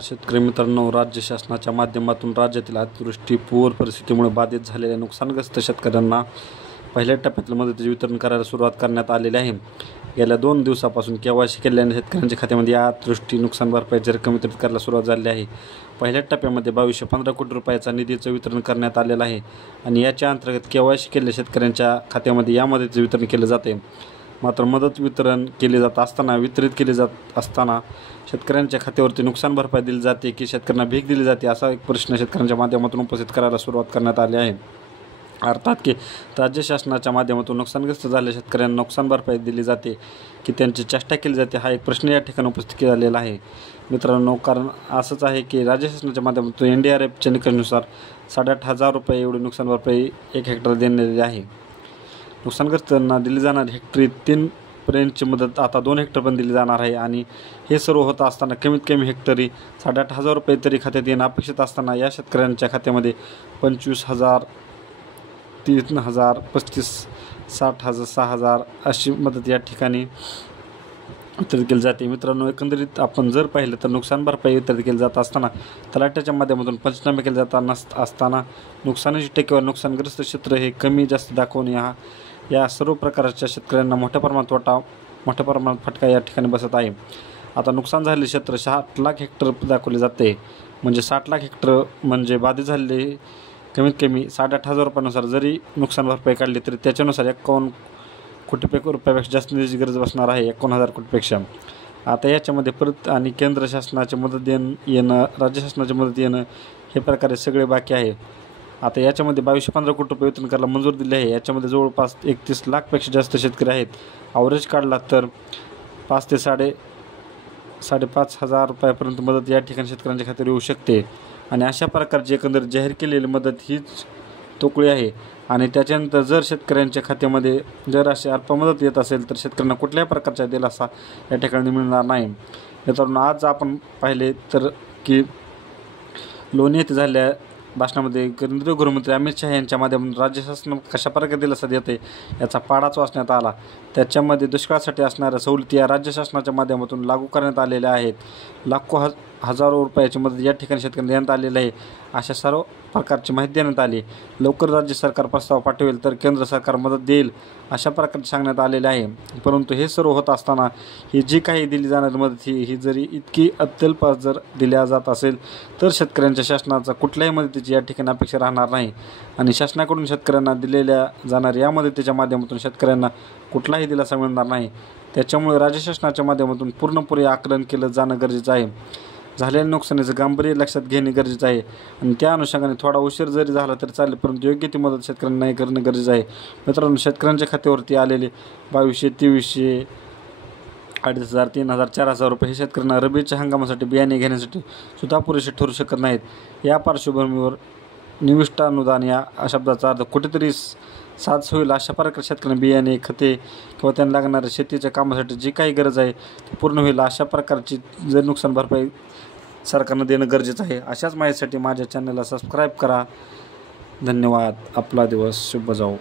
शेतकरी मित्रांनो, राज्य शासनाच्या माध्यमातून राज्यातील अतिवृष्टी पूर परिस्थितीमुळे बाधित झालेल्या नुकसानग्रस्त शेतकऱ्यांना पहिल्या टप्प्यातील मदतीचे वितरण करायला सुरुवात करण्यात आलेली आहे. गेल्या 2 दिवसापासून KYC केलेल्या शेतकऱ्यांच्या खात्यामध्ये या अतिवृष्टी नुकसान भरपाईची रक्कम वितरित करायला सुरुवात झाली आहे. पहिल्या टप्प्यामध्ये 2215 कोटी रुपयाचा निधीचं वितरण करण्यात आलेलं आहे आणि याच्या अंतर्गत KYC केलेल्या शेतकऱ्यांच्या खात्यामध्ये या मदतीचे वितरण केले जाते. मात्र मदत वितरित केली जात असताना शेतकऱ्यांच्या खात्यावरती नुकसान भरपाई दिली जाते की शेतकऱ्यांना भीक दिली जाते, असा एक प्रश्न शेतकऱ्यांच्या माध्यमातून उपस्थित करायला सुरुवात करण्यात आली आहे. अर्थात की राज्य शासनाच्या माध्यमातून नुकसानग्रस्त झालेल्या शेतकऱ्यांना नुकसान भरपाई दिली जाते की त्यांची चेष्टा केली जाते, हा एक प्रश्न या ठिकाणी उपस्थित झालेला आहे मित्रांनो. कारण असंच आहे की राज्य शासनाच्या माध्यमातून NDRFच्या निकषानुसार 8,500 रुपये एवढी नुकसान भरपाई 1 हेक्टर देण्यात आहे. नुकसानग्रस्तांना दिली जाणारी हेक्टरी 3 पर्यंतची मदत आता 2 हेक्टर पण दिली जाणार आहे आणि हे सर्व होत असताना कमीत कमी हेक्टरी 8,500 रुपये तरी खात्यात येणं अपेक्षित असताना या शेतकऱ्यांच्या खात्यामध्ये 25,000, 3,000, 35,000, 60,000, 6,000 अशी मदत या ठिकाणी वितरित केली जाते. मित्रांनो, एकंदरीत आपण जर पाहिलं तर नुकसान भरपाई वितरित केली जात असताना तलाठ्याच्या माध्यमातून पंचनामे केले जात असताना नुकसानीची टक्केवारी नुकसानग्रस्त क्षेत्र हे कमी जास्त दाखवून या सर्व प्रकारच्या शेतकऱ्यांना मोठ्या प्रमाणात फटका या ठिकाणी बसत आहे. आता नुकसान झालेले क्षेत्र 60 लाख हेक्टर दाखवले जाते. म्हणजे 60 लाख हेक्टर म्हणजे बाधित झालेले कमीत कमी 8,500 रुपयानुसार जरी नुकसान भरपाई काढली तरी त्याच्यानुसार 51 कोटी रुपयापेक्षा जास्त निधीची गरज बसणार आहे, 51,000 कोटीपेक्षा. आता याच्यामध्ये परत आणि केंद्र शासनाची मदत येणं, राज्य शासनाची मदत येणं हे प्रकारे सगळे बाकी आहे. आता याच्यामध्ये 2215 कोटी रुपये वितरण करायला मंजूर दिले आहे. याच्यामध्ये जवळपास 31 लाखपेक्षा जास्त शेतकरी आहेत. ॲव्हरेज काढला तर 5 ते 5,500 रुपयापर्यंत मदत या ठिकाणी शेतकऱ्यांच्या खात्यावर येऊ शकते आणि अशा प्रकारची एकंदरीत जाहीर केलेली मदत हीच तोकडी आहे. आणि त्याच्यानंतर जर शेतकऱ्यांच्या खात्यामध्ये जर अशी अल्प मदत येत असेल तर शेतकऱ्यांना कुठल्याही प्रकारचा दिलासा या ठिकाणी मिळणार नाही. मित्रांनो, आज आपण पाहिले तर की लोणी येथे झालेल्या भाषणामध्ये केंद्रीय गृहमंत्री अमित शहा यांच्या माध्यमातून राज्य शासन कशाप्रकारे दिलासा देते याचा पाढाच वाचण्यात आला. त्याच्यामध्ये दुष्काळासाठी असणाऱ्या सवलती या राज्य शासनाच्या माध्यमातून लागू करण्यात आलेल्या आहेत. हजारो रुपयाची मदत या ठिकाणी शेतकऱ्यांना देण्यात आलेली आहे. अशा सर्व प्रकारची माहिती देण्यात आली. लवकर राज्य सरकार प्रस्ताव पाठवेल तर केंद्र सरकार मदत देईल अशा प्रकारे सांगण्यात आलेले आहे. परंतु हे सर्व होत असताना ही जी काही दिली जाणारी मदत ही जरी इतकी अत्यल्प जर दिल्या जात असेल तर शेतकऱ्यांच्या शासनाचा कुठल्याही मदतीची या ठिकाणी अपेक्षा राहणार नाही आणि शासनाकडून शेतकऱ्यांना दिलेल्या जाणाऱ्या या मदतीच्या माध्यमातून शेतकऱ्यांना कुठलाही दिलासा मिळणार नाही. त्याच्यामुळे राज्य शासनाच्या माध्यमातून पूर्णपणे आकलन केलं जाणं गरजेचं आहे. झालेल्या नुकसानीचं गांभीर्य लक्षात घेणे गरजेचं आहे आणि त्या अनुषंगाने थोडा उशीर जरी झाला तरी चालेल, परंतु योग्य ती मदत शेतकऱ्यांना नाही करणं गरजेचं आहे. मित्रांनो, शेतकऱ्यांच्या खात्यावरती आलेले 2200, 2300, 2,500, 3,000, 4,000 रुपये हे शेतकऱ्यांना रब्बीच्या हंगामासाठी बियाणे घेण्यासाठी सुद्धा पुरेसे ठरू शकत नाहीत. या पार्श्वभूमीवर निविष्ट अनुदान या शब्दाचा अर्थ कुठेतरी साज होईल अशा प्रकारे शेतकऱ्यांना बियाणे, खते किंवा त्यांना लागणाऱ्या शेतीच्या कामासाठी जी काही गरज आहे ती पूर्ण होईल अशा प्रकारची जर नुकसान भरपाई सरकारनं देणं गरजेचं आहे. अशाच माहितीसाठी माझ्या चॅनलला सबस्क्राईब करा. धन्यवाद. आपला दिवस शुभ जाओ.